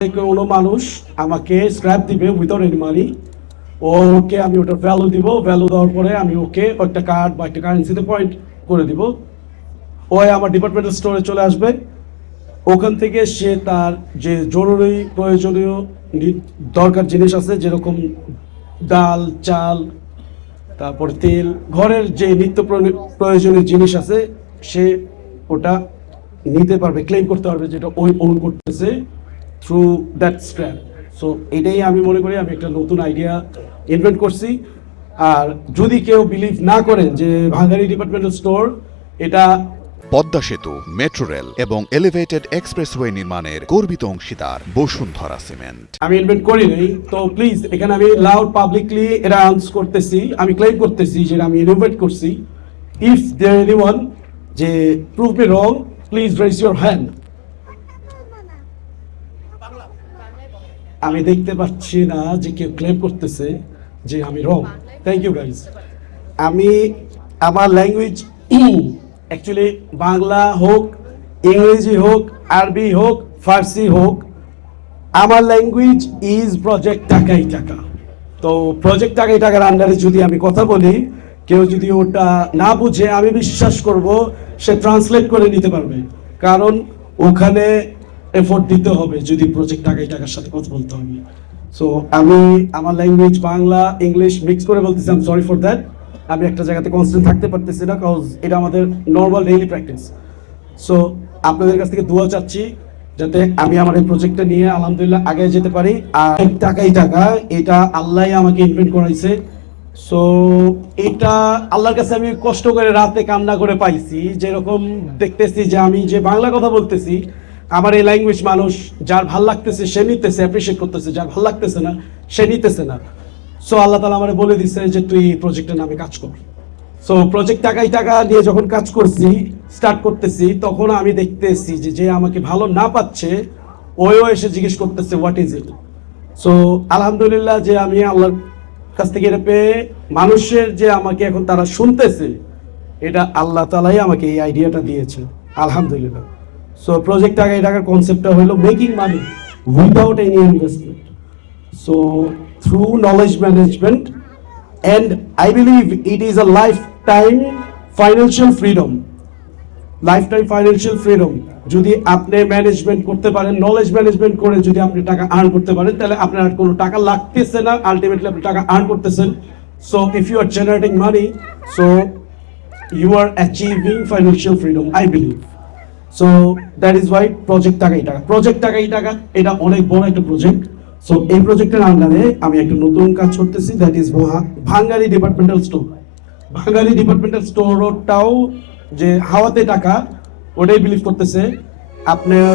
কোনো মানুষ আমাকে স্ক্র্যাপ দিবে উইদাউট এনি মানি, ওকে আমি ওটার ভ্যালু দিব, ভ্যালু দেওয়ার পরে আমি ওকে একটা কার্ড বা একটা কারেন্সিতে পয়েন্ট করে দিব। ও আমার ডিপার্টমেন্টাল স্টোরে চলে আসবে, ওখান থেকে সে তার যে জরুরি প্রয়োজনীয় দরকার জিনিস আছে, যেরকম ডাল, চাল, তারপরে তেল, ঘরের যে নিত্য প্রয়োজনীয় জিনিস আছে, সে ওটা নিতে পারবে, ক্লেম করতে পারবে, যেটা ওই ওন করতেছে থ্রু দ্যাট স্ক্র্যাপ। সো এটাই আমি মনে করি আমি একটা নতুন আইডিয়া ইনভেন্ট করছি। আর যদি কেউ বিলিভ না করেন যে ভাঙ্গারি ডিপার্টমেন্টাল স্টোর এটা পদ্মা সেতু, মেট্রো রেল এবং এলিভেটেড এক্সপ্রেসওয়ে নির্মাণের গর্বিত অংশীদার বসুন্ধরা সিমেন্ট। আমি ইনভেন্ট করি নাই, তো প্লিজ এখানে আমি লাউড পাবলিকলি এটা অ্যানাউন্স করতেছি, আমি ক্লেম করতেছি যে আমি ইনোভেট করছি। ইফ দেয়ার এনিওয়ান যে prove me wrong, please raise your hand. আমি দেখতে পাচ্ছি না যে কেউ ক্লেম করতেছে যে আমি রং। Thank you guys. আমি আমার ল্যাঙ্গুয়েজ অ্যাকচুয়ালি বাংলা হোক, ইংরেজি হোক, আরবি হোক, ফার্সি হোক, আমার ল্যাঙ্গুয়েজ ইজ প্রজেক্ট টাকাই টাকা। তো প্রজেক্ট টাকাই টাকার আন্ডারে যদি আমি কথা বলি, কেউ যদি ওটা না বুঝে, আমি বিশ্বাস করব সে ট্রান্সলেট করে নিতে পারবে, কারণ ওখানে এফোর্ট দিতে হবে যদি প্রজেক্ট টাকাই টাকার সাথে কথা বলতে হবে। সো আমি আমার ল্যাঙ্গুয়েজ বাংলা ইংলিশ মিক্স করে বলতেছি, I am sorry for that. আমি একটা জায়গাতে কনস্ট্যান্ট থাকতে পারতেছি না, কজ এটা আমাদের নর্মাল ডেইলি প্র্যাকটিস। সো আপনাদের কাছ থেকে দোয়া চাচ্ছি যাতে আমি আমার এই প্রজেক্টটা নিয়ে আলহামদুলিল্লাহ আগে যেতে পারি। আর টাকাই টাকা, এটা আল্লাহ আমাকে ইনভেন্ট করাইছে। সো এটা আল্লাহর কাছে আমি কষ্ট করে রাতে কান্না করে পাইছি, যেরকম দেখতেছি যে আমি যে বাংলা কথা বলতেছি, আমার এই ল্যাঙ্গুয়েজ মানুষ যার ভাল লাগতেছে সে নিতেছে, অ্যাপ্রিসিয়েট করতেছে, যার ভাল লাগতেছে না সে নিতেছে না। সো আল্লাহ তাআলা আমারে বলে দিচ্ছে যে তুই প্রজেক্টের নামে কাজ কর। সো প্রজেক্ট টাকাই টাকা নিয়ে যখন কাজ করছি, স্টার্ট করতেছি, তখন আমি দেখতেছি যে যে আমাকে ভালো না পাচ্ছে ওইও এসে জিজ্ঞেস করতেছে হোয়াট ইজ ইট। সো আলহামদুলিল্লাহ যে আমি আল্লাহর কাছ থেকে এটা পেয়ে, মানুষের যে আমাকে এখন তারা শুনতেছে, এটা আল্লাহ তাআলাই আমাকে এই আইডিয়াটা দিয়েছে, আলহামদুলিল্লাহ। সো প্রজেক্ট টাকাই টাকার কনসেপ্টটা হলো making money without any investment, so through knowledge management, and I believe it is a lifetime financial freedom. Lifetime financial freedom যদি আপনি ম্যানেজমেন্ট করতে পারেন, নলেজ ম্যানেজমেন্ট করে যদি আপনি টাকা আর্ন করতে পারেন, তাহলে আপনার আর কোনো টাকা লাগতেছে না, আলটিমেটলি আপনি টাকা আর্ন করতেছেন। So if you are generating money, so you are achieving financial freedom, I believe. So that is why project টাকাই টাকা। প্রজেক্ট টাকাই টাকা এটা অনেক বড় একটা প্রজেক্ট। সো এই প্রজেক্টের আন্ডারে আমি একটা নতুন কাজ করতেছি, দ্যাট ইজ ভাঙ্গারি ডিপার্টমেন্টাল স্টোর। ভাঙ্গারি ডিপার্টমেন্টাল স্টোরটাও যে হাওয়াতে টাকা, ওটাই বিলিভ করতেছে আপনার